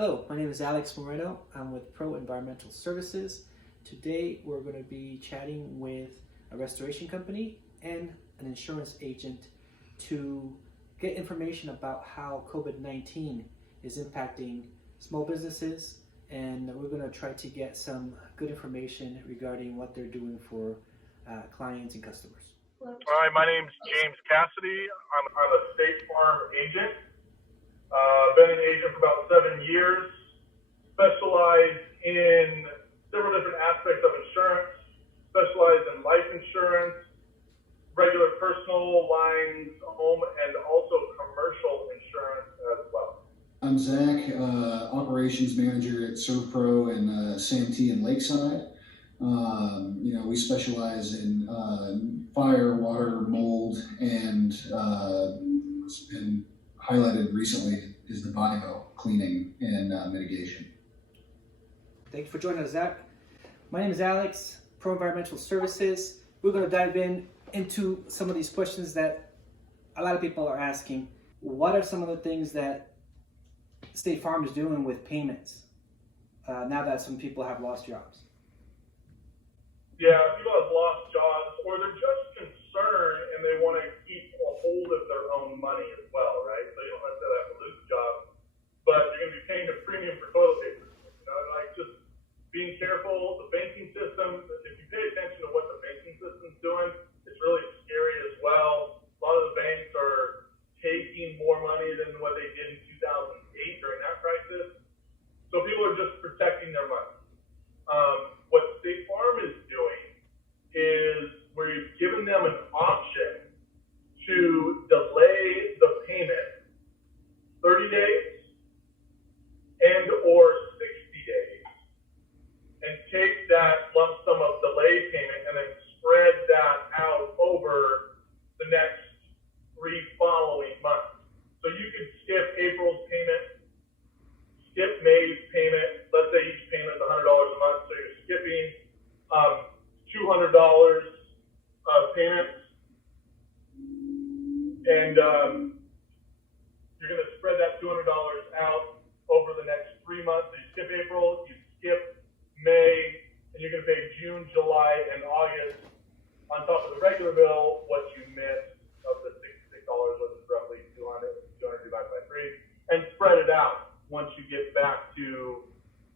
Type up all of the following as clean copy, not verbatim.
Hello, my name is Alex Moreno. I'm with Pro Environmental Services. Today we're going to be chatting with a restoration company and an insurance agent to get information about how COVID-19 is impacting small businesses, and we're going to try to get some good information regarding what they're doing for clients and customers. Hi, my name's James Cassidy. I'm a State Farm agent. Been an agent for about 7 years. Specialized in several different aspects of insurance. Specialized in life insurance, regular personal lines, home, and also commercial insurance as well. I'm Zach, operations manager at Servpro in Santee and Lakeside. We specialize in fire, water, mold, and what's been highlighted recently is the bio cleaning and mitigation. Thank you for joining us, Zach. My name is Alex, Pro Environmental Services. We're going to dive into some of these questions that a lot of people are asking. What are some of the things that State Farm is doing with payments now that some people have lost jobs? Yeah, people have lost jobs, or they're just concerned and they want to keep a hold of their own money as well, right? So you don't necessarily have to lose a job, but you're going to be paying a premium for toilet paper. Just being careful. The banking system, if you pay attention to what the banking system's doing, it's really scary as well. A lot of the banks are taking more money than what they did in 2008 during that crisis. So people are just protecting their money. What State Farm is doing is we've given them an option to delay the payment 30 days and or 60 days and take that lump sum of delayed payment and then spread that out over the next 3 following months. So you could skip April's payment, skip May's payment. Let's say each payment is $100 a month, so you're skipping $200 of payments, and you're going to spread that $200 out over the next 3 months. So you skip April, you skip May, and you're going to pay June, July, and August on top of the regular bill what you missed of the $66, which is roughly 200 divided by 3, and spread it out once you get back to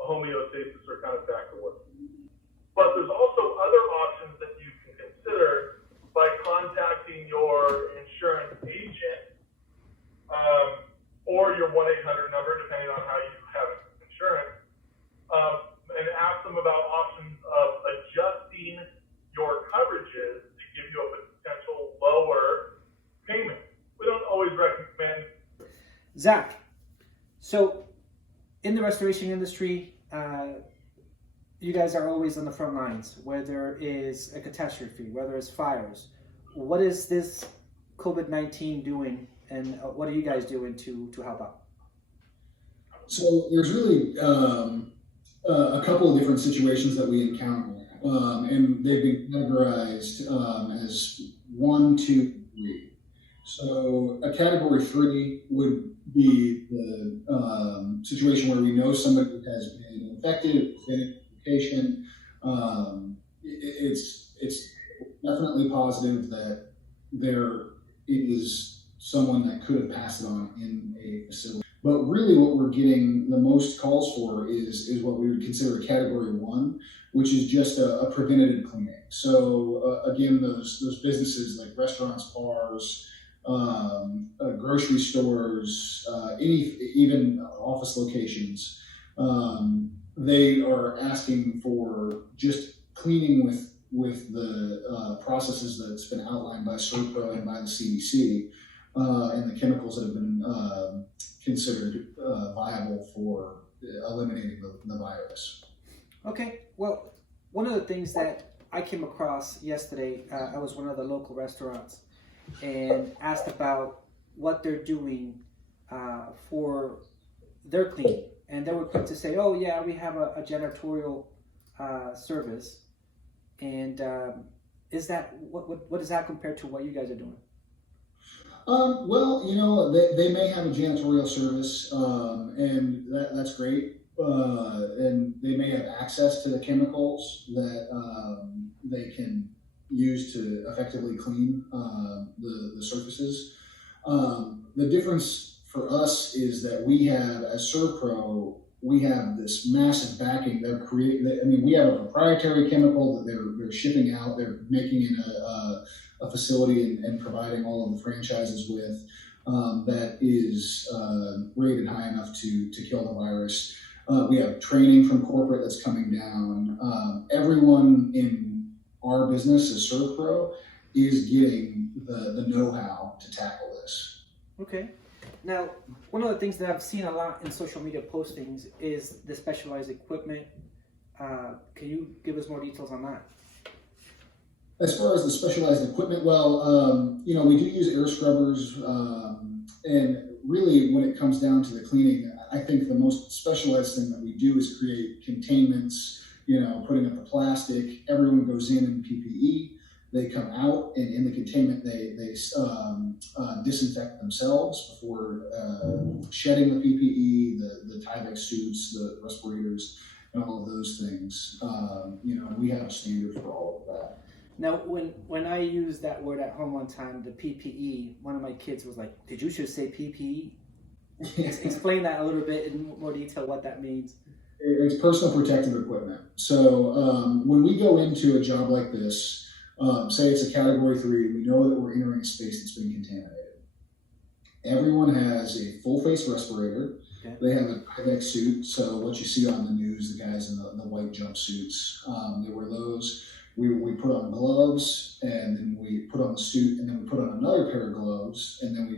a homeostasis or kind of back to work. But there's also other options that you can consider by contacting your insurance agent or your 1-800 number, depending on how you have insurance, and ask them about options of adjusting your coverages to give you a potential lower payment. We don't always recommend. Zach, so in the restoration industry, you guys are always on the front lines where there is a catastrophe, whether it's fires. What is this COVID-19 doing, and what are you guys doing to help out? So there's really a couple of different situations that we encounter, and they've been categorized as 1, 2, 3. So a category 3 would be the situation where we know somebody has been infected, been in communication. It's definitely positive that there is someone that could have passed it on in a facility. But really what we're getting the most calls for is what we would consider a category 1, which is just a preventative cleaning. So again, those businesses like restaurants, bars, grocery stores, even office locations, they are asking for just cleaning with the processes that's been outlined by Servpro and by the CDC, and the chemicals that have been considered viable for eliminating the virus. Okay, well, one of the things that I came across yesterday, I was one of the local restaurants and asked about what they're doing for their cleaning. And they were quick to say, oh yeah, we have a janitorial service. And is that what does that compare to what you guys are doing? Well, they may have a janitorial service, and that's great. And they may have access to the chemicals that they can use to effectively clean the surfaces. The difference for us is that we have, as Servpro, we have this massive backing. We have a proprietary chemical that they're shipping out. They're making in a facility and providing all of the franchises with that is rated high enough to kill the virus. We have training from corporate that's coming down. Everyone in our business as Servpro is getting the know-how to tackle this. Okay. Now, one of the things that I've seen a lot in social media postings is the specialized equipment. Can you give us more details on that? As far as the specialized equipment, well, we do use air scrubbers, and really when it comes down to the cleaning, I think the most specialized thing that we do is create containments, putting up the plastic. Everyone goes in PPE. They come out, and in the containment, they disinfect themselves before shedding the PPE, the Tyvek suits, the respirators, and all of those things. We have a standard for all of that. Now, when I used that word at home one time, the PPE, one of my kids was like, "Did you just say PPE?" Explain that a little bit in more detail, what that means. It's personal protective equipment. So when we go into a job like this, say it's a category 3, we know that we're entering a space that's been contaminated. Everyone has a full face respirator. Okay. They have a Tyvek suit. So what you see on the news, the guys in the white jumpsuits, they wear those. We put on gloves, and then we put on the suit, and then we put on another pair of gloves, and then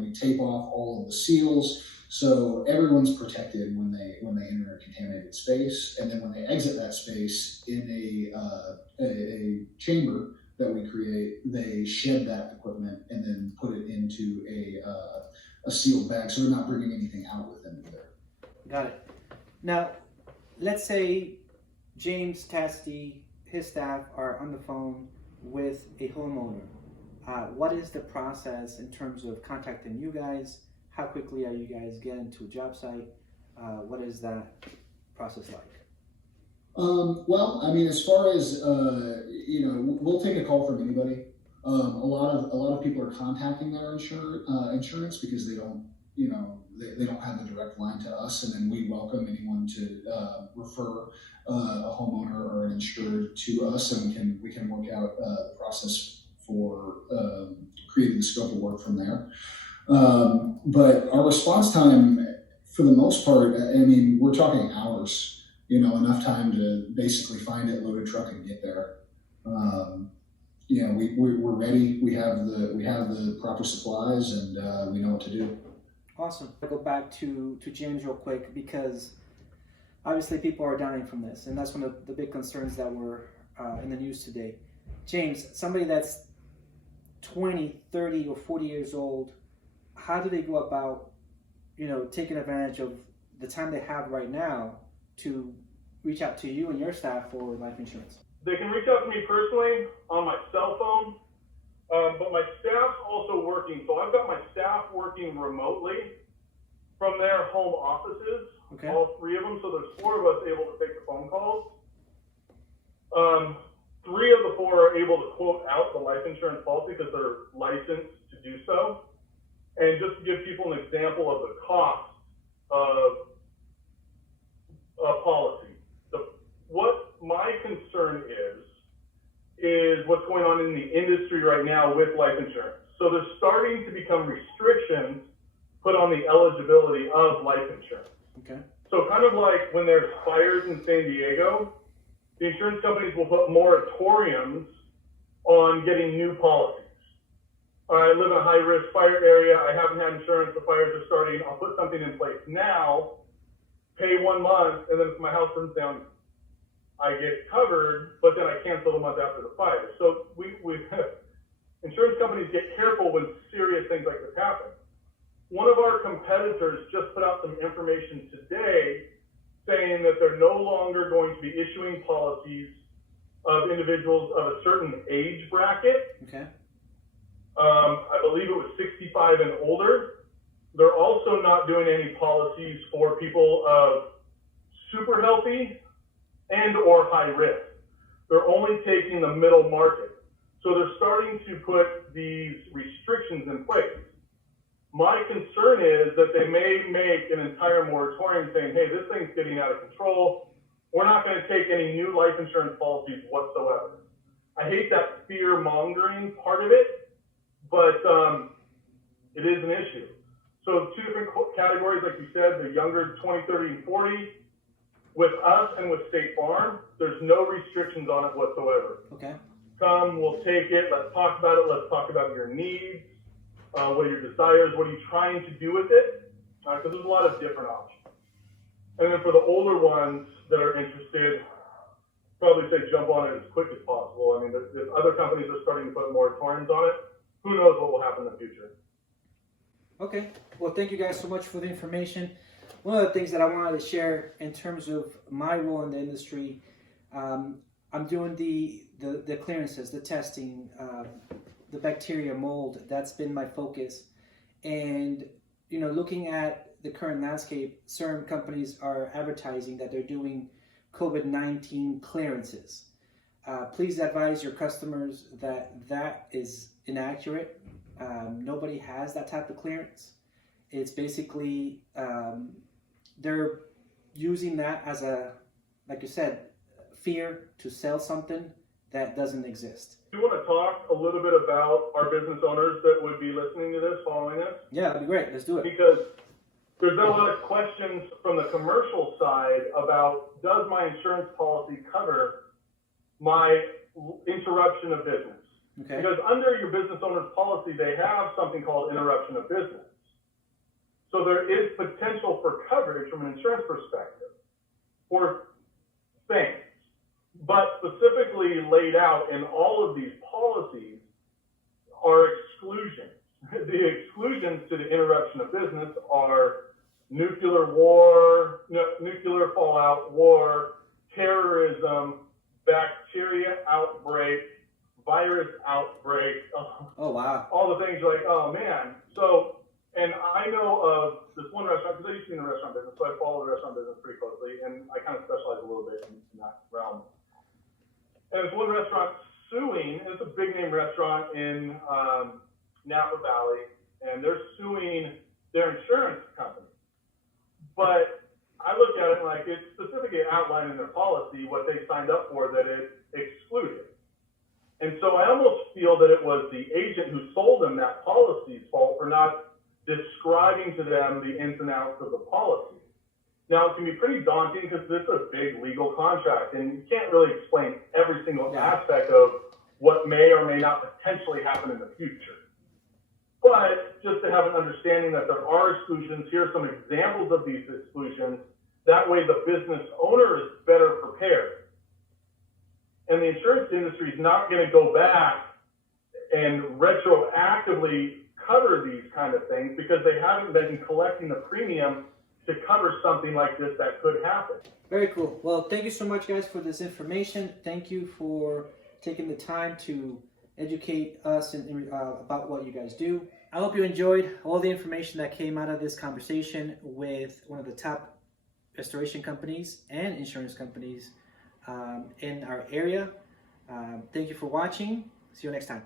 we tape off all of the seals. So everyone's protected when they enter a contaminated space, and then when they exit that space in a chamber that we create, they shed that equipment and then put it into a sealed bag, so they're not bringing anything out with them either. Got it. Now, let's say James Tasty, his staff are on the phone with a homeowner. What is the process in terms of contacting you guys? How quickly are you guys getting to a job site? What is that process like? Well, as far as we'll take a call from anybody. A lot of people are contacting their insurance because they don't have the direct line to us, and then we welcome anyone to refer a homeowner or an insured to us, and we can work out the process for creating the scope of work from there. But our response time, for the most part, we're talking hours. Enough time to basically find it, load a truck, and get there. We're ready. We have the proper supplies, and we know what to do. Awesome. I'll go back to James real quick, because obviously people are dying from this, and that's one of the big concerns that were in the news today. James, somebody that's 20, 30, or 40 years old, how do they go about, taking advantage of the time they have right now to reach out to you and your staff for life insurance? They can reach out to me personally on my cell phone, but my staff's also working. So I've got my staff working remotely from their home offices, okay. All 3 of them. So there's 4 of us able to take the phone calls. 3 of the 4 are able to quote out the life insurance policy because they're licensed to do so. And just to give people an example of the cost of a policy, what my concern is what's going on in the industry right now with life insurance. So there's starting to become restrictions put on the eligibility of life insurance. Okay. So kind of like when there's fires in San Diego, the insurance companies will put moratoriums on getting new policies. I live in a high-risk fire area. I haven't had insurance. The fires are starting. I'll put something in place now, pay 1 month, and then if my house burns down, I get covered, but then I cancel the month after the fire. So we insurance companies get careful when serious things like this happen. One of our competitors just put out some information today saying that they're no longer going to be issuing policies of individuals of a certain age bracket. Okay. I believe it was 65 and older. They're also not doing any policies for people of super healthy and or high risk. They're only taking the middle market. So they're starting to put these restrictions in place. My concern is that they may make an entire moratorium saying, hey, this thing's getting out of control. We're not going to take any new life insurance policies whatsoever. I hate that fear mongering part of it, but it is an issue. So two different categories, like you said, the younger 20, 30, and 40. With us and with State Farm, there's no restrictions on it whatsoever. Okay. Come, we'll take it, let's talk about it, let's talk about your needs, what are your desires, what are you trying to do with it, because there's a lot of different options. And then for the older ones that are interested, probably say jump on it as quick as possible. I mean, if other companies are starting to put moratoriums on it, who knows what will happen in the future. Okay, well, thank you guys so much for the information. One of the things that I wanted to share in terms of my role in the industry, I'm doing the clearances, the testing, the bacteria, mold. That's been my focus. And, you know, looking at the current landscape, certain companies are advertising that they're doing COVID-19 clearances. Please advise your customers that that is inaccurate. Nobody has that type of clearance. It's basically, they're using that as a, like you said, fear to sell something that doesn't exist. Do you want to talk a little bit about our business owners that would be listening to this, following this? Yeah, that'd be great. Let's do it. Because there's been a lot of questions from the commercial side about, does my insurance policy cover my interruption of business? Okay. Because under your business owner's policy, they have something called interruption of business. So there is potential for coverage from an insurance perspective for things. But specifically laid out in all of these policies are exclusions. The exclusions to the interruption of business are nuclear war, nuclear fallout, war, terrorism, bacteria outbreak, virus outbreak. Oh, wow. All the things you're like, oh man. So, and I know of this one restaurant, because I used to be in the restaurant business, so I follow the restaurant business pretty closely, and I kind of specialize a little bit in that realm. And there's one restaurant suing, and it's a big name restaurant in Napa Valley, and they're suing their insurance company. But I look at it like it's specifically outlined in their policy what they signed up for that it excluded. And so I almost feel that it was the agent who sold them that policy's fault for not describing to them the ins and outs of the policy. Now, it can be pretty daunting because this is a big legal contract, and you can't really explain every single aspect of what may or may not potentially happen in the future. But just to have an understanding that there are exclusions, here are some examples of these exclusions. That way the business owner is better prepared. And the insurance industry is not going to go back and retroactively cover these kind of things because they haven't been collecting the premium to cover something like this that could happen. Very cool. Well, thank you so much, guys, for this information. Thank you for taking the time to educate us about what you guys do. I hope you enjoyed all the information that came out of this conversation with one of the top restoration companies and insurance companies in our area. Thank you for watching. See you next time.